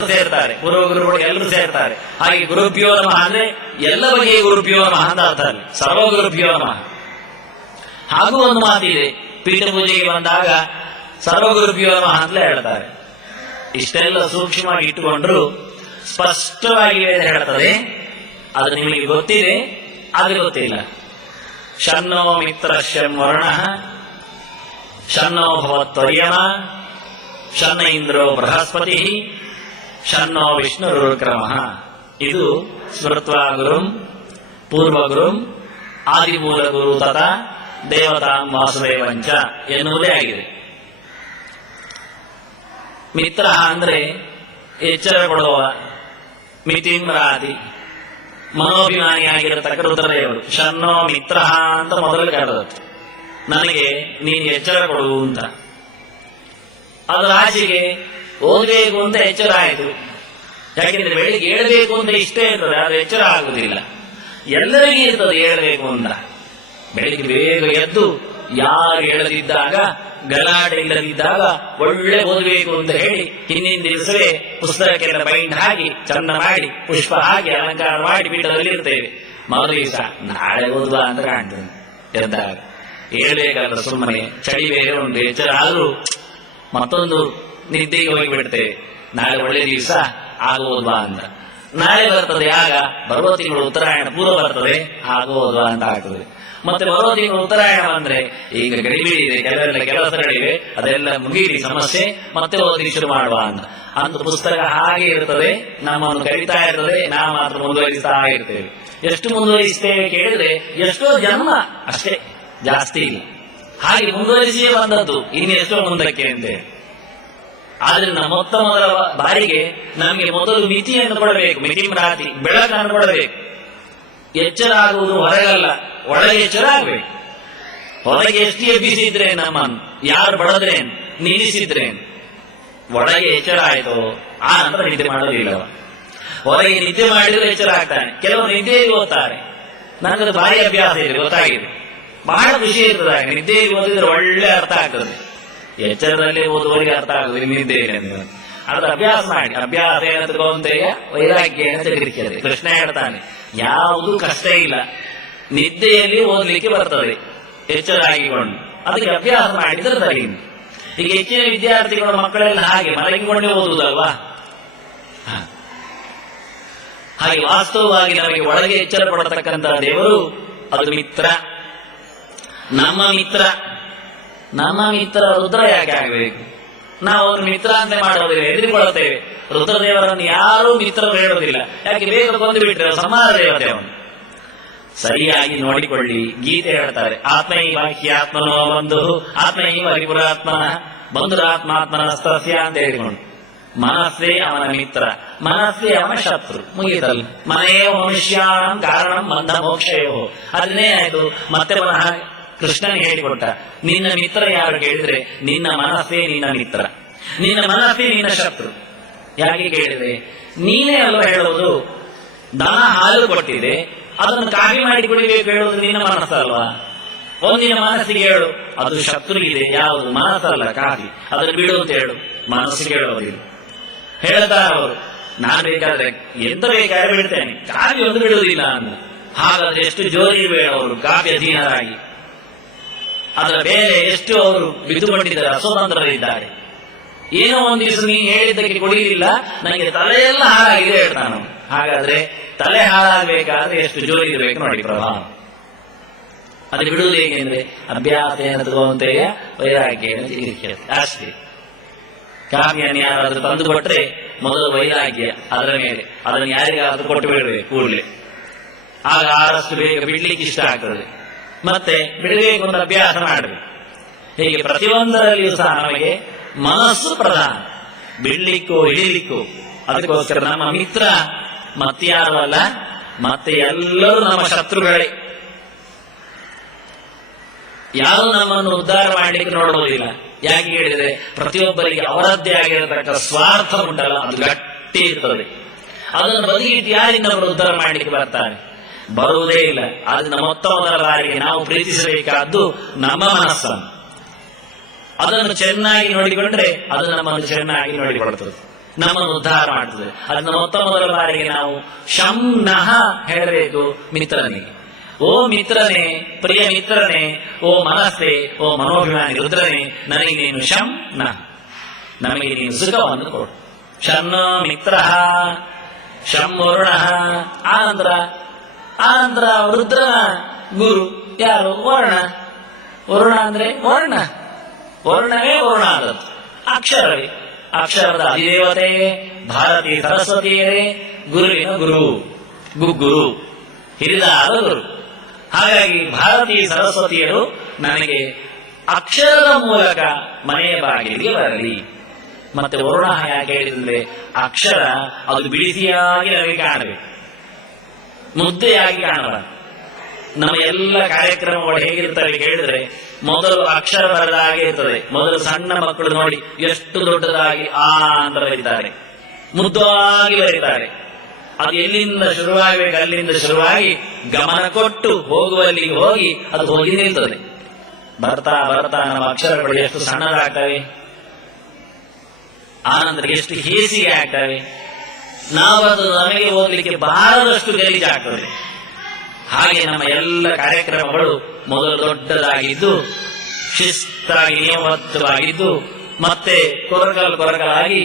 ಸೇರ್ತಾರೆ, ಪೂರ್ವ ಗುರುಗಳು ಎಲ್ಲರೂ ಸೇರ್ತಾರೆ. ಹಾಗೆ ಗುರುಭ್ಯೋ ನಮಃ ಅಂದ್ರೆ ಎಲ್ಲ ಬಗೆಯ ಗುರುಭ್ಯೋ ನಮಃ ಅಂತ ಅರ್ಥ ಅಲ್ಲಿ, ಸರ್ವ ಗುರುಭ್ಯೋ ನಮಃ. ಹಾಗೂ ಒಂದು ಮಾತಿದೆ, ಪೀಠ ಪೂಜೆಗೆ ಬಂದಾಗ ಸರ್ವ ಗುರುಭ್ಯೋ ನಮಃ ಅಂತಲೇ ಹೇಳ್ತಾರೆ. ಇಷ್ಟೆಲ್ಲ ಸೂಕ್ಷ್ಮವಾಗಿ ಇಟ್ಟುಕೊಂಡ್ರು ಸ್ಪಷ್ಟವಾಗಿ ಹೇಳ್ತದೆ. ಅದು ನಿಮಗೆ ಗೊತ್ತಿದೆ, ಅದು ಗೊತ್ತಿಲ್ಲ. ಶನ್ನೋ ಮಿತ್ರಶ್ಯಂ ವರುಣಃ ಶನ್ನೋ ಭವತ್ವರ್ಯಮ ಶನ್ನ ಇಂದ್ರೋ ಬೃಹಸ್ಪತಿ ಶನ್ನೋ ವಿಷ್ಣುರುಕ್ರಮಃ. ಇದು ಸ್ಮೃತ್ವಾ ಗುರುಂ ಪೂರ್ವಗುರುಂ ಆದಿಮೂಲ ಗುರು ತಥಾ ದೇವತಾಂ ವಾಸುದೇವಂಚ ಎನ್ನುವುದೇ ಆಗಿದೆ. ಮಿತ್ರ ಅಂದ್ರೆ ಎಚ್ಚರ ಕೊಡುವ, ಮಿತಿಮ್ರಾತಿ ಮನೋಭಿಮಾನಿಯಾಗಿರತಕ್ಕ ರುದ್ರದೇವರು. ಶನ್ನೋ ಮಿತ್ರ ಅಂತ ಮೊದಲು ಕರೆದದ್ದು, ನನಗೆ ನೀನು ಎಚ್ಚರ ಕೊಡು ಅಂತ. ಅದರ ಆಚೆಗೆ ಹೋಗಬೇಕು ಅಂತ ಎಚ್ಚರ ಆಯಿತು. ಯಾಕೆಂದ್ರೆ ಬೆಳಿಗ್ಗೆ ಏಳಬೇಕು ಅಂತ ಇಷ್ಟೇ ಇರ್ತದೆ, ಅದು ಎಚ್ಚರ ಆಗುವುದಿಲ್ಲ. ಎಲ್ಲರಿಗೂ ಇರ್ತದೆ ಏಳಬೇಕು ಅಂತ. ಬೆಳಿಗ್ಗೆ ಬೇಗ ಎದ್ದು ಯಾರು ಹೇಳದಿದ್ದಾಗ, ಗಲಾಟೆ ಇಲ್ಲದಿದ್ದಾಗ ಒಳ್ಳೆ ಓದಬೇಕು ಅಂತ ಹೇಳಿ ಹಿಂದಿನ ದಿವಸವೇ ಪುಸ್ತಕಕ್ಕೆಲ್ಲ ಬೈಂಡ್ ಹಾಕಿ ಚಂದ ಮಾಡಿ ಪುಷ್ಪ ಹಾಕಿ ಅಲಂಕಾರ ಮಾಡಿ ಪೀಠದಲ್ಲಿ ಇರ್ತೇವೆ. ಮರು ದಿವಸ ನಾಳೆ ಓದುವ ಅಂತ ಕಾಣ್ತದೆ. ಎದ್ದಾಗ ಹೇಳ್ಬೇಕಲ್ಲ, ಸುಮ್ಮನೆ ಚಳಿ ಬೇರೆ ಉಂಟು, ಎಚ್ಚರ ಆದ್ರೂ ಮತ್ತೊಂದು ನಿದ್ದೆಗೆ ಹೋಗಿಬಿಡ್ತೇವೆ. ನಾಳೆ ಒಳ್ಳೆ ದಿವಸ ಆಗೋದ್ವಾ ಅಂತ. ನಾಳೆ ಬರ್ತದೆ, ಆಗ ಬರುವ ತಿಂಗಳು ಉತ್ತರಾಯಣ ಪೂರ್ವ ಬರ್ತದೆ, ಆಗೋದ್ವಾ ಅಂತ ಆಗ್ತದೆ. ಮತ್ತೆ ಬರುವ ತಿಂಗಳು ಉತ್ತರಾಯಣ ಅಂದ್ರೆ ಈಗ ಗಡಿಬಿಡಿ ಇದೆ, ಕೆಲವೆಲ್ಲ ಕೆಲಸಗಳಿವೆ, ಅದೆಲ್ಲ ಮುಗಿರಿ ಸಮಸ್ಯೆ, ಮತ್ತೆ ಓದಿ ಶುರು ಮಾಡುವ ಅಂತ ಪುಸ್ತಕ ಹಾಗೆ ಇರ್ತದೆ, ನಮ್ಮನ್ನು ಕರೀತಾ ಇರ್ತದೆ, ನಾವು ಮಾತ್ರ ಮುಂದುವರಿಸ್ತಾ ಇರ್ತೇವೆ. ಎಷ್ಟು ಮುಂದುವರಿಸ್ತೇವೆ ಕೇಳಿದ್ರೆ ಎಷ್ಟೋ ಜನ್ಮ ಅಷ್ಟೇ, ಜಾಸ್ತಿ ಇಲ್ಲ. ಹಾಗೆ ಮುಂದುವರಿಸಿಯೇ ಬಂದದ್ದು ಇನ್ನು ಎಷ್ಟೋ ಮುಂದಕ್ಕೆ ಅಂತೇಳಿ. ಆದ್ರೆ ಮೊತ್ತ ಮೊದಲ ಬಾರಿಗೆ ನಮಗೆ ಮೊದಲು ಮಿತಿಯನ್ನು ಕೊಡಬೇಕು, ಮಿತಿಮ್ರಾತಿ ಬೆಳಕನ್ನು ಕೊಡಬೇಕು. ಎಚ್ಚರ ಆಗುವುದು ಹೊರಗಲ್ಲ, ಒಳಗೆ ಎಚ್ಚರ ಆಗ್ಬೇಕು. ಹೊರಗೆ ಎಷ್ಟು ಎಬ್ಬಿಸಿದ್ರೆ ನಮ್ಮನ್ನು ಯಾರು ಬಡದ್ರೇನು ನಿಲ್ಲಿಸಿದ್ರೇನು, ಒಳಗೆ ಎಚ್ಚರ ಆಯ್ತು ಆ ನಂತರ ನಿದ್ದೆ ಮಾಡೋದಿಲ್ಲವ. ಹೊರಗೆ ನಿದ್ದೆ ಮಾಡಿದ್ರೆ ಎಚ್ಚರ ಆಗ್ತಾನೆ. ಕೆಲವರು ನಿದ್ದೆಗೆ ಓದ್ತಾರೆ, ನನಗದು ಭಾರಿ ಅಭ್ಯಾಸ ಇದೆ, ಗೊತ್ತಾಗಿದೆ, ಬಹಳ ಖುಷಿ ಇರ್ತದೆ. ನಿದ್ದೆಗೆ ಓದಿದ್ರೆ ಒಳ್ಳೆ ಅರ್ಥ ಆಗ್ತದೆ. ಎಚ್ಚರದಲ್ಲಿ ಓದುವವರಿಗೆ ಅರ್ಥ ಆಗುದು ನಿದ್ದೆ ಏನೆಂದು. ಅದ್ರ ಅಭ್ಯಾಸ ಮಾಡಿ. ಅಭ್ಯಾಸ ಏನಂತಂತೆಯ ವೈರಾಗ್ಯ ತೆಗೆದಿರ್ತದೆ. ಕೃಷ್ಣ ಹೇಳ್ತಾನೆ, ಯಾವುದು ಕಷ್ಟ ಇಲ್ಲ, ನಿದ್ದೆಯಲ್ಲಿ ಓದಲಿಕ್ಕೆ ಬರ್ತದೆ ಎಚ್ಚರ ಆಗಿಕೊಂಡು. ಅದಕ್ಕೆ ಅಭ್ಯಾಸ ಮಾಡಿದ್ರೆ ಸರಿ. ಈಗ ಹೆಚ್ಚಿನ ವಿದ್ಯಾರ್ಥಿಗಳ ಮಕ್ಕಳೆಲ್ಲ ಹಾಗೆ ಮಲಗಿಕೊಂಡೇ ಓದುವುದಲ್ವಾ. ಹಾಗೆ ವಾಸ್ತವವಾಗಿ ನಮಗೆ ಒಳಗೆ ಎಚ್ಚರ ಕೊಡತಕ್ಕಂತಹ ದೇವರು ಅದು ಮಿತ್ರ, ನಮ್ಮ ಮಿತ್ರ. ನಮ್ಮ ಮಿತ್ರ ರುದ್ರ ಯಾಕೆ ಆಗಬೇಕು? ನಾವು ಅವ್ರ ಮಿತ್ರ ಅಂತ ಮಾಡೋದಿಲ್ಲ, ಹೆದರಿಕೊಳ್ಳುತ್ತೇವೆ. ರುದ್ರದೇವರನ್ನು ಯಾರೂ ಮಿತ್ರರು ಹೇಳೋದಿಲ್ಲ. ಯಾಕೆ? ಬೇಗ ಕೊಂದು ಬಿಟ್ಟರೆ ಸಮಾನ ದೇವತೆ ಅವನು. ಸರಿಯಾಗಿ ನೋಡಿಕೊಳ್ಳಿ. ಗೀತೆ ಹೇಳ್ತಾರೆ, ಆತ್ಮೈವ ಹ್ಯಾತ್ಮನೋ ಬಂಧು ಆತ್ಮೈವ ಹರಿಪುರಾತ್ಮನ ಬಂಧುರಾತ್ಮಾತ್ಮನ ಸಸ್ಯ ಅಂತ ಹೇಳಿಕೊಂಡು, ಮನಸ್ಸೇ ಅವನ ಮಿತ್ರ, ಮನಸ್ಸೇ ಅವನ ಶತ್ರು. ಮುಗಿತಲ್ಲ. ಮನೆಯೋ ಮನುಷ್ಯಾಣಂ ಕಾರಣಂ ಬಂಧ ಮೋಕ್ಷಯೋ. ಅದನ್ನೇ ಆಯ್ತು ಮತ್ತೆ ಪುನಃ ಕೃಷ್ಣನಿಗೆ ಹೇಳಿಕೊಟ್ಟ, ನಿನ್ನ ಮಿತ್ರ ಯಾರು ಕೇಳಿದ್ರೆ ನಿನ್ನ ಮನಸ್ಸೇ ನಿನ್ನ ಮಿತ್ರ, ನಿನ್ನ ಮನಸ್ಸೇ ನಿನ್ನ ಶತ್ರು. ಯಾಕೆ ಕೇಳಿದ್ರೆ ನೀನೇ ಅಲ್ವ ಹೇಳೋದು, ದನ ಹಾಲು ಕೊಟ್ಟಿದೆ, ಅದನ್ನು ಕಾಫಿ ಮಾಡಿ ಕುಡಿಬೇಕು ಹೇಳೋದು ನಿನ್ನ ಮನಸ್ಸಲ್ವಾ? ಒಂದಿನ ಮನಸ್ಸಿಗೆ ಹೇಳು, ಅದು ಶತ್ರು ಇದೆ, ಯಾವುದು ಮನಸ್ಸಲ್ಲ ಕಾಫಿ, ಅದನ್ನು ಬಿಡು ಅಂತ ಹೇಳು. ಮನಸ್ಸಿಗೆ ಹೇಳೋದಿಲ್ಲ. ಹೇಳ್ತಾರೆ ಅವರು, ನಾನು ಬೇಕಾದ್ರೆ ಎಂತ ಬೇಕಾದ್ರೆ ಬಿಡ್ತೇನೆ, ಕಾಫಿ ಒಂದು ಬಿಡುವುದಿಲ್ಲ ಅಂತ. ಹಾಗಾದ್ರೆ ಎಷ್ಟು ಜೋರಿ ಅವರು ಕಾಫಿ ಅಧೀನರಾಗಿ ಅದರ ಬೇರೆ ಎಷ್ಟು ಅವರು ಬಿದ್ದುಕೊಂಡಿದ್ದಾರೆ, ಅಸ್ವತಂತ್ರರಿದ್ದಾರೆ. ಏನೋ ಒಂದು ದಿವಸ ನೀನು ಹೇಳಿದ್ದಕ್ಕೆ ಕುಡಿಯಿಲ್ಲ, ನನಗೆ ತಲೆಯೆಲ್ಲ ಹಾಳಾಗಿದೆ ಹೇಳ್ತಾನು. ಹಾಗಾದ್ರೆ ತಲೆ ಹಾಳಾಗಬೇಕಾದ್ರೆ ಎಷ್ಟು ಜೋರಿ ಇರಬೇಕು ನೋಡಿ ಪ್ರಭಾವ. ಅದು ಬಿಡುವುದು ಹೇಗೆಂದ್ರೆ ಅಭ್ಯಾಸ ಏನಂತೆಯ ವೈರಾಗ್ಯ ಅಷ್ಟೇ. ಕಾಫಿಯನ್ನು ಯಾರಾದ್ರೂ ತಂದು ಕೊಟ್ರೆ ಮೊದಲು ವೈರಾಗ್ಯ ಅದರ ಮೇಲೆ, ಅದನ್ನು ಯಾರಿಗಾದ್ರೂ ಕೊಟ್ಟು ಬಿಡಬೇಕು ಕೂಡಲೇ. ಆಗ ಆದಷ್ಟು ಬೇಗ ಬಿಡ್ಲಿಕ್ಕೆ ಇಷ್ಟ ಆಗ್ತದೆ. ಮತ್ತೆ ಬಿಡಬೇಕು ಅಂತ ಅಭ್ಯಾಸ ಮಾಡಬೇಕು. ಹೀಗೆ ಪ್ರತಿಯೊಂದರಲ್ಲಿಯೂ ಸಹ ನಮಗೆ ಮನಸ್ಸು ಪ್ರಧಾನ, ಬಿಡ್ಲಿಕ್ಕೂ ಹಿಡಿಲಿಕ್ಕೂ. ಅದಕ್ಕೋಸ್ಕರ ನಮ್ಮ ಮಿತ್ರ ಮತ್ಯಾರು ಅಲ್ಲ, ಮತ್ತೆ ಎಲ್ಲರೂ ನಮ್ಮ ಶತ್ರುಗಳೇ. ಯಾರು ನಮ್ಮನ್ನು ಉದ್ಧಾರ ಮಾಡಲಿಕ್ಕೆ ನೋಡುವುದಿಲ್ಲ. ಯಾಕೆ ಹೇಳಿದ್ರೆ ಪ್ರತಿಯೊಬ್ಬರಿಗೆ ಅವರದ್ದೇ ಆಗಿರತಕ್ಕ ಸ್ವಾರ್ಥ ಉಂಟಲ್ಲ, ಅದು ಗಟ್ಟಿ ಇರ್ತದೆ. ಅದನ್ನು ಬದಿಗಿಟ್ಟು ಯಾರಿಂದ ಅವರು ಉದ್ಧಾರ ಮಾಡಲಿಕ್ಕೆ ಬರ್ತಾರೆ? ಬರುವುದೇ ಇಲ್ಲ. ಅದನ್ನ ಮೊತ್ತಮೊದಲ ಬಾರಿಗೆ ನಾವು ಪ್ರೀತಿಸಬೇಕಾದ್ದು ನಮ್ಮ ಮನಸ್ಸನ್ನು. ಅದನ್ನು ಚೆನ್ನಾಗಿ ನೋಡಿಕೊಂಡ್ರೆ ಅದು ನಮ್ಮನ್ನು ಚೆನ್ನಾಗಿ ನೋಡಿಕೊಳ್ತದೆ. ನಮ್ಮನ್ನು ಉದ್ಧಾರ ಮಾಡ್ತದೆ. ಅದನ್ನ ಮೊದಲ ಬಾರಿಗೆ ನಾವು ಶಂ ನಃ ಹೇಳಬೇಕು ಮಿತ್ರನಿಗೆ. ಓ ಮಿತ್ರನೇ, ಪ್ರಿಯ ಮಿತ್ರನೇ, ಓ ಮನಸ್ಸೆ, ಓ ಮನೋಭಿಮಾನಿ ರುದ್ರನೇ, ನನಗೆ ನೀನು ಶಂ ನಃ, ನಮಗೆ ನೀನು ಸುಖವನ್ನು ಕೊಡು. ಶಂ ಮಿತ್ರ ಶಂ ವರುಣ. ಆನಂತರ ರುದ್ರನ ಗುರು ಯಾರು? ವರುಣ. ವರುಣ ಅಂದ್ರೆ ವರ್ಣವೇ ವರುಣ ಆದದ್ದು, ಅಕ್ಷರವೇ, ಅಕ್ಷರದ ಅಧಿದೇವತೆ ಭಾರತೀ ಸರಸ್ವತಿಯರೇ ಗುರುವಿನ ಗುರು, ಹಿರಿದಾದ ಗುರು. ಹಾಗಾಗಿ ಭಾರತೀ ಸರಸ್ವತಿಯರು ನನಗೆ ಅಕ್ಷರದ ಮೂಲಕ ಮನೆಯ ಬಾಗಿಲಿಗೆ ಬರಲಿ. ಮತ್ತೆ ವರುಣ ಯಾಕೆ ಹೇಳಿದ್ರೆ, ಅಕ್ಷರ ಅದು ಬಿಡಿಸಿಯಾಗಿ ನನಗೆ ಕಾಣಬೇಕು, ಮುದ್ದೆಯಾಗಿ ಕಾಣಬಾರದು. ನಮ್ಮ ಎಲ್ಲ ಕಾರ್ಯಕ್ರಮಗಳು ಹೇಗಿರ್ತವೆ ಕೇಳಿದ್ರೆ, ಮೊದಲು ಅಕ್ಷರ ಬರದಾಗೆ ಇರ್ತದೆ. ಮೊದಲು ಸಣ್ಣ ಮಕ್ಕಳು ನೋಡಿ ಎಷ್ಟು ದೊಡ್ಡದಾಗಿ ಆ ಅಂತ ಬರೀತಾರೆ, ಮುದ್ದವಾಗಿ ಬರೀತಾರೆ. ಅದು ಎಲ್ಲಿಂದ ಶುರುವಾಗಬೇಕು ಅಲ್ಲಿಂದ ಶುರುವಾಗಿ ಗಮನ ಕೊಟ್ಟು ಹೋಗುವಲ್ಲಿಗೆ ಹೋಗಿ ಅದು ಹೋಗಿ ನಿಲ್ತದೆ. ಬರ್ತಾ ಬರ್ತಾ ನಮ್ಮ ಅಕ್ಷರಗಳು ಎಷ್ಟು ಸಣ್ಣದಾಗ್ತವೆ, ಆನಂತರ ಎಷ್ಟು ಹೇಸಿಗೆ ಆಗ್ತವೆ, ನಾವದು ನಮಗೆ ಹೋಗ್ಲಿಕ್ಕೆ ಬಾರದಷ್ಟು ಗಲೀಜಾಗ್ತದೆ. ಹಾಗೆ ನಮ್ಮ ಎಲ್ಲ ಕಾರ್ಯಕ್ರಮಗಳು ಮೊದಲು ದೊಡ್ಡದಾಗಿದ್ದು, ಶಿಸ್ತಾಗಿ ನಿಯಮಬದ್ಧವಾಗಿದ್ದು, ಮತ್ತೆ ಕೊರಕಲಾಗಿ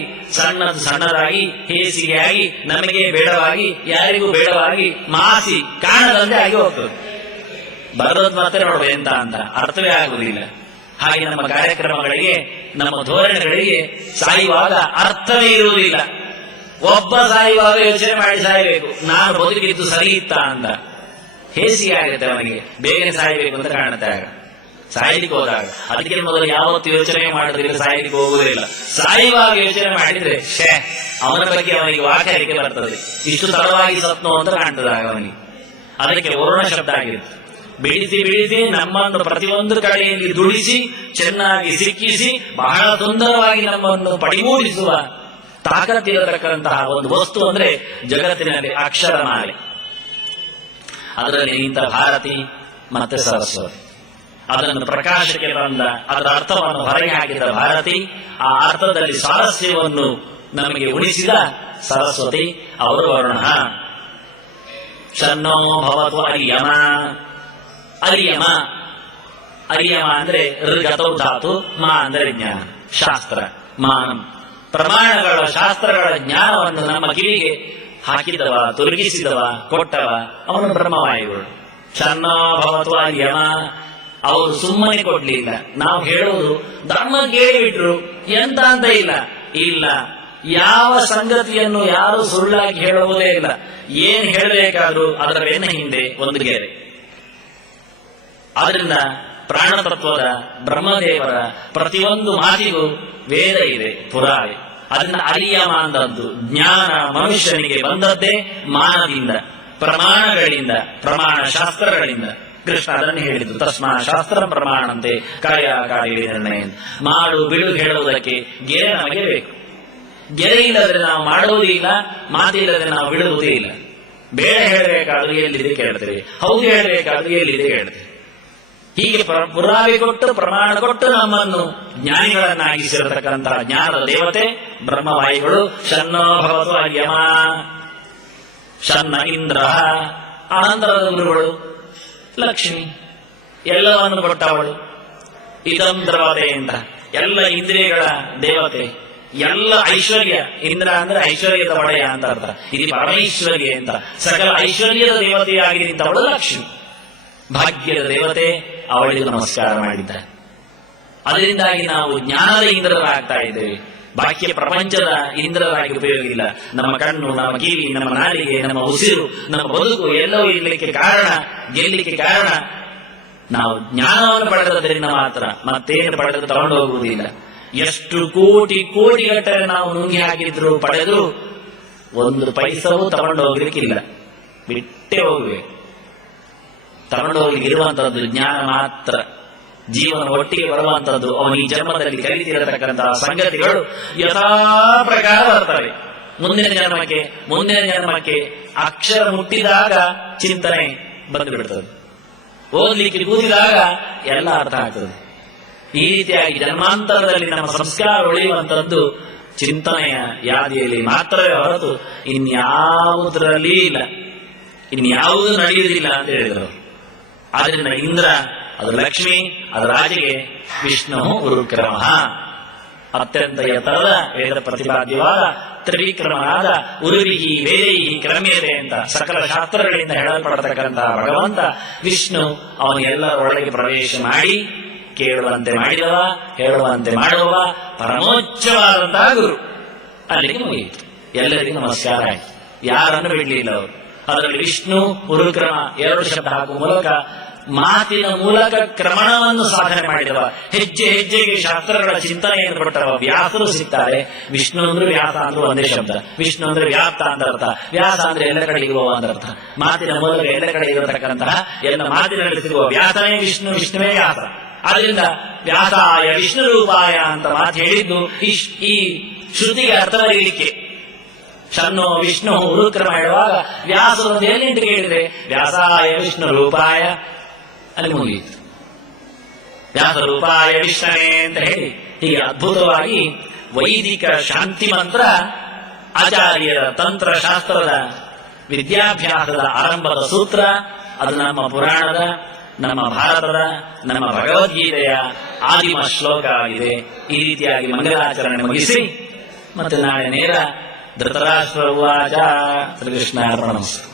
ಸಣ್ಣದಾಗಿ ಹೇಸಿಗೆಯಾಗಿ ನಮಗೆ ಬೇಡವಾಗಿ ಯಾರಿಗೂ ಬೇಡವಾಗಿ ಮಾಸಿ ಕಾಣದಂತೆ ಆಗಿ ಹೋಗ್ತದೆ. ಬರೋದು ಮಾತ್ರ ನೋಡುವ ಎಂತ ಅಂತ ಅರ್ಥವೇ ಆಗುವುದಿಲ್ಲ. ಹಾಗೆ ನಮ್ಮ ಕಾರ್ಯಕ್ರಮಗಳಿಗೆ, ನಮ್ಮ ಧೋರಣೆಗಳಿಗೆ ಸಾಯುವಾಗ ಅರ್ಥವೇ ಇರುವುದಿಲ್ಲ. ಒಬ್ಬ ಸಾಯುವಾಗ ಯೋಚನೆ ಮಾಡಿ ಸಾಯಬೇಕು, ನಾನು ಬದುಕಿದ್ದು ಸರಿ ಇತ್ತ ಅಂತ. ಹೇಸಿಗೆ ಆಗುತ್ತೆ ಅವನಿಗೆ, ಬೇಗನೆ ಸಾಯಬೇಕು ಅಂತ ಕಾಣುತ್ತೆ. ಆಗ ಸಾಯಲಿಕ್ಕೆ ಹೋದಾಗ ಅದಕ್ಕೆ ಮೊದಲು ಯಾವತ್ತು ಯೋಚನೆ ಮಾಡಿದ್ರೆ ಸಾಯಲಿಕ್ಕೆ ಹೋಗುವುದಿಲ್ಲ. ಸಾಯುವಾಗ ಯೋಚನೆ ಮಾಡಿದ್ರೆ ಅವನ ಬಗ್ಗೆ ಅವನಿಗೆ ವಾಕರಿಕೆ ಬರ್ತದೆ, ಇಷ್ಟು ತಡವಾಗಿ ಸತ್ನೋ ಅಂತ ಕಾಣ್ತದೆ ಆಗ ಅವನಿಗೆ. ಅದಕ್ಕೆ ವರುಣ ಶಬ್ದ ಆಗಿರುತ್ತೆ. ಬೆಳೆಸಿ ನಮ್ಮನ್ನು ಪ್ರತಿಯೊಂದು ಕಡೆಯಲ್ಲಿ ದುಡಿಸಿ ಚೆನ್ನಾಗಿ ಸಿಕ್ಕಿಸಿ ಬಹಳ ಸುಂದರವಾಗಿ ನಮ್ಮನ್ನು ಪಡಿಮೂಡಿಸುವ ತಾಕತ್ತಿರತಕ್ಕಂತಹ ಒಂದು ವಸ್ತು ಅಂದ್ರೆ ಜಗತ್ತಿನಲ್ಲಿ ಅಕ್ಷರಮಾಲೆ. ಅದರಲ್ಲಿ ನಿಂತ ಭಾರತಿ ಮತ್ತೆ ಸರಸ್ವತಿ, ಅದನ್ನು ಪ್ರಕಾಶಕ್ಕೆ ಬಂದ, ಅದರ ಅರ್ಥವನ್ನು ಹೊರಗೆ ಹಾಕಿದ ಭಾರತಿ, ಆ ಅರ್ಥದಲ್ಲಿ ಸ್ವಾರಸ್ಯವನ್ನು ನಮಗೆ ಉಳಿಸಿದ ಸರಸ್ವತಿ, ಅವರು ವರುಣ. ಶನ್ನೋ ಭವತು ಅರಿಯಮ. ಅರಿಯಮ ಅಂದ್ರೆ ಋಗತೌ ಧಾತು, ಮಾ ಅಂದ್ರೆ ಜ್ಞಾನ, ಶಾಸ್ತ್ರ, ಮಾನಂ, ಪ್ರಮಾಣಗಳ ಶಾಸ್ತ್ರಗಳ ಜ್ಞಾನವನ್ನು ನಮ್ಮ ಕಿವಿಗೆ ಹಾಕಿದವ, ತೊಲಗಿಸಿದವ, ಕೊಟ್ಟವ ಅವನು ಬ್ರಹ್ಮವಾಯುಗಳು. ಶನ್ನೋ ಭವತು ಅರಿಯಮ. ಅವರು ಸುಮ್ಮನೆ ಕೊಡ್ಲಿಲ್ಲ. ನಾವು ಹೇಳುವುದು ಧರ್ಮ ಕೇಳಿಬಿಟ್ರು ಎಂತ ಅಂತ ಇಲ್ಲ. ಯಾವ ಸಂಗತಿಯನ್ನು ಯಾರು ಸುಳ್ಳಾಗಿ ಹೇಳುವುದೇ ಇಲ್ಲ. ಏನ್ ಹೇಳಬೇಕಾದ್ರೂ ಅದರ ಬೆನ್ನ ಹಿಂದೆ ಒಂದು ಗೆರೆ. ಆದ್ರಿಂದ ಪ್ರಾಣತತ್ವದ ಬ್ರಹ್ಮದೇವರ ಪ್ರತಿಯೊಂದು ಮಾತಿಗೂ ವೇದ ಇದೆ, ಪುರಾವೆ. ಅದನ್ನ ಅರಿಯಮ ಅಂದದ್ದು ಜ್ಞಾನ ಮನುಷ್ಯನಿಗೆ ಬಂದದ್ದೇ ಮಾನದಿಂದ, ಪ್ರಮಾಣಗಳಿಂದ, ಪ್ರಮಾಣ ಶಾಸ್ತ್ರಗಳಿಂದ. ಕೃಷ್ಣ ಅದನ್ನು ಹೇಳಿದ್ದು, ತಸ್ಮಾ ಶಾಸ್ತ್ರ ಪ್ರಮಾಣಂತೆ ಕಾರ್ಯ ನಿರ್ಣಯ. ಮಾಡು ಬಿಡು ಹೇಳುವುದಕ್ಕೆ ಗೆರೆ ನಮಗೆ ಬೇಕು. ಗೆರೆ ಇಲ್ಲದ್ರೆ ನಾವು ಮಾಡುವುದೇ ಇಲ್ಲ, ಮಾತಿಲ್ಲದ್ರೆ ನಾವು ಬಿಡುವುದೇ ಇಲ್ಲ. ಬೇಡ ಹೇಳಬೇಕಾದ್ರೂ ಎಲ್ಲಿದೆ ಕೇಳ್ತೇವೆ, ಹೌದು ಹೇಳಬೇಕಾದ್ರೂ ಎಲ್ಲಿದೆ ಕೇಳ್ತೇವೆ. ಹೀಗೆ ಪುರಾವೆ ಕೊಟ್ಟು ಪ್ರಮಾಣ ಕೊಟ್ಟು ನಮ್ಮನ್ನು ಜ್ಞಾನಿಗಳನ್ನಾಗಿಸಿರತಕ್ಕಂತಹ ಜ್ಞಾನದ ದೇವತೆ ಬ್ರಹ್ಮವಾಯುಗಳು. ಶನ್ನೋ ಭವತು ಅರ್ಯಮ. ಶನ್ನ ಇಂದ್ರ. ಆನಂದರದ ಗುರುಗಳು ಲಕ್ಷ್ಮಿ, ಎಲ್ಲವನ್ನು ಕೊಟ್ಟವಳು. ಇದಂ ದ್ರವತೆ ಅಂತ, ಎಲ್ಲ ಇಂದ್ರಿಯಗಳ ದೇವತೆ, ಎಲ್ಲ ಐಶ್ವರ್ಯ. ಇಂದ್ರ ಅಂದ್ರೆ ಐಶ್ವರ್ಯದ ಒಡೆಯ ಅಂತ ಅರ್ಥ. ಇದು ಪರಮೈಶ್ವರ್ಯ ಅಂತ, ಸಕಲ ಐಶ್ವರ್ಯದ ದೇವತೆಯಾಗಿ ನಿಂತವಳು ಲಕ್ಷ್ಮಿ, ಭಾಗ್ಯದ ದೇವತೆ. ಅವಳಿಗೆ ನಮಸ್ಕಾರ ಮಾಡಿದ್ದಾರೆ. ಅದರಿಂದಾಗಿ ನಾವು ಜ್ಞಾನದ ಇಂದ್ರರಾಗ್ತಾ ಇದ್ದೇವೆ, ಬಾಕ್ಯ ಪ್ರಪಂಚದ ಇಂದ್ರರಾಗಿ ಉಪಯೋಗ ಇಲ್ಲ. ನಮ್ಮ ಕಣ್ಣು, ನಮ್ಮ ಕಿವಿ, ನಮ್ಮ ನಾಲಿಗೆ, ನಮ್ಮ ಉಸಿರು, ನಮ್ಮ ಬದುಕು ಎಲ್ಲವೂ ಇರಲಿಕ್ಕೆ ಕಾರಣ, ಗೆಲ್ಲಲಿಕ್ಕೆ ಕಾರಣ ನಾವು ಜ್ಞಾನವನ್ನು ಪಡೆದದ್ರಿಂದ ಮಾತ್ರ. ಮತ್ತೇನು ಪಡೆದು ತಗೊಂಡು ಹೋಗುವುದಿಲ್ಲ. ಎಷ್ಟು ಕೋಟಿಗಟ್ಟಲೆ ನಾವು ನುಂಗಿ ಹಾಕಿದ್ರು ಪಡೆದು ಒಂದು ಪೈಸವೂ ತಗೊಂಡು ಹೋಗ್ಲಿಕ್ಕಿಲ್ಲ, ಬಿಟ್ಟೇ ಹೋಗ್ಬೇಕು. ತಗೊಂಡು ಹೋಗ್ಲಿಕ್ಕೆ ಇರುವಂತಹದ್ದು ಜ್ಞಾನ ಮಾತ್ರ. ಜೀವನ ಒಟ್ಟಿಗೆ ಬರುವಂತಹದ್ದು ಅವನು ಈ ಜನ್ಮದಲ್ಲಿ ಕಲಿತಿರತಕ್ಕಂತಹ ಸಂಗತಿಗಳು ಯಥಾ ಪ್ರಕಾರ ಬರ್ತವೆ. ಮುಂದಿನ ಜನ್ಮಕ್ಕೆ ಅಕ್ಷರ ಮುಟ್ಟಿದಾಗ ಚಿಂತನೆ ಬಂದು ಬಿಡ್ತದೆ, ಓದ್ಲಿಕ್ಕೆ ಕೂದಿದಾಗ ಎಲ್ಲ ಅರ್ಥ ಆಗ್ತದೆ. ಈ ರೀತಿಯಾಗಿ ಜನ್ಮಾಂತರದಲ್ಲಿ ನಮ್ಮ ಸಂಸ್ಕಾರ ಉಳಿಯುವಂತಹದ್ದು ಚಿಂತನೆಯ ಯಾದಿಯಲ್ಲಿ ಮಾತ್ರವೇ ಹೊರತು ಇನ್ಯಾವುದರಲ್ಲಿ ಇಲ್ಲ, ಇನ್ಯಾವುದೂ ನಡೆಯುವುದಿಲ್ಲ ಅಂತ ಹೇಳಿದರು. ಆದ್ರಿಂದ ಇಂದ್ರ ಅದು ಲಕ್ಷ್ಮಿ, ಅದು ರಾಜೆಗೆ, ವಿಷ್ಣು ಗುರುಕ್ರಮ ಅತ್ಯಂತ ಎತ್ತರದ ವೇದ ಪ್ರತಿಪಾದ್ಯವಾದ ತ್ರಿವಿಕ್ರಮನಾದ ಉರುವಿಹಿ ವೇದೈಹಿ ಕ್ರಮ್ಯತೆ ಅಂತ ಸಕಲ ಶಾಸ್ತ್ರಗಳಿಂದ ಹೇಳಲ್ಪಡತಕ್ಕಂತಹ ಭಗವಂತ ವಿಷ್ಣು ಅವನು ಎಲ್ಲರೊಳಗೆ ಪ್ರವೇಶ ಮಾಡಿ ಕೇಳುವಂತೆ ಮಾಡಿದವ, ಹೇಳುವಂತೆ ಮಾಡುವ ಪರಮೋಚ್ಚವಾದಂತಹ ಗುರು. ಅಲ್ಲಿಗೆ ಮುಗಿಯಿತು. ಎಲ್ಲರಿಗೂ ನಮಸ್ಕಾರ ಆಯಿತು. ಯಾರನ್ನು ಬಿಡಲಿಲ್ಲ ಅವರು. ಅದರಲ್ಲಿ ವಿಷ್ಣು ಗುರುಕ್ರಮ ಎರಡು ಶಬ್ದ ಹಾಕುವ ಮೂಲಕ ಮಾತಿನ ಮೂಲಕ ಕ್ರಮಣವನ್ನು ಸಾಧನೆ ಮಾಡಿದವ, ಹೆಜ್ಜೆ ಹೆಜ್ಜೆಗೆ ಶಾಸ್ತ್ರಗಳ ಚಿಂತನೆಯನ್ನು ಕೊಟ್ಟವ ವ್ಯಾಸರು ಸಿಗ್ತಾರೆ. ವಿಷ್ಣು ಅಂದ್ರೆ ವ್ಯಾಸ ಅಂದ್ರೆ ಒಂದೇ ಶಬ್ದ. ವಿಷ್ಣು ಅಂದ್ರೆ ವ್ಯಾಪ್ತ ಅಂದರ್ಥ, ವ್ಯಾಸ ಅಂದ್ರೆ ಎಲ್ಲ ಕಡೆ ಇರುವ ಅಂದರ್ಥ. ಮಾತಿನ ಮೂಲಕ ಎಲ್ಲ ಕಡೆ ಇರತಕ್ಕಂತಹ ಎಲ್ಲ ಮಾತಿನಲ್ಲಿ ಸಿಗುವ ವ್ಯಾಸನೇ ವಿಷ್ಣು, ವಿಷ್ಣುವೇ ವ್ಯಾಸ. ಆದ್ರಿಂದ ವ್ಯಾಸಾಯ ವಿಷ್ಣು ರೂಪಾಯ ಅಂತ ಮಾತು ಹೇಳಿದ್ದು ಈ ಶ್ರುತಿಗೆ ಅರ್ಥ ಬರೀಲಿಕ್ಕೆ. ಶನ್ನೋ ವಿಷ್ಣು ಗುರುಕ್ರಮ ಹೇಳುವಾಗ ವ್ಯಾಸರು ಎಲ್ಲಿಂದ ಕೇಳಿದ್ರೆ ವ್ಯಾಸಾಯ ವಿಷ್ಣು ರೂಪಾಯ ಅಲ್ಲಿ ಮುಗಿಯಿತು. ವ್ಯಾಸರೂಪಾಯ ವಿಷ್ಣವೇ ಅಂತ ಹೇಳಿ ಹೀಗೆ ಅದ್ಭುತವಾಗಿ ವೈದಿಕ ಶಾಂತಿ ಮಂತ್ರ, ಆಚಾರ್ಯರ ತಂತ್ರಶಾಸ್ತ್ರದ ವಿದ್ಯಾಭ್ಯಾಸದ ಆರಂಭದ ಸೂತ್ರ, ಅದು ನಮ್ಮ ಪುರಾಣದ, ನಮ್ಮ ಭಾರತದ, ನಮ್ಮ ಭಗವದ್ಗೀತೆಯ ಆದಿಮ ಶ್ಲೋಕ ಆಗಿದೆ. ಈ ರೀತಿಯಾಗಿ ಮಂಗಲಾಚರಣೆ ಮುಗಿಸಿ ಮತ್ತೆ ನಾಳೆ ನೇರ ಧೃತರಾಷ್ಟ್ರ ಉವಾಚ ಶ್ರೀಕೃಷ್ಣಾರ್ಪಣಮಸ್ತು.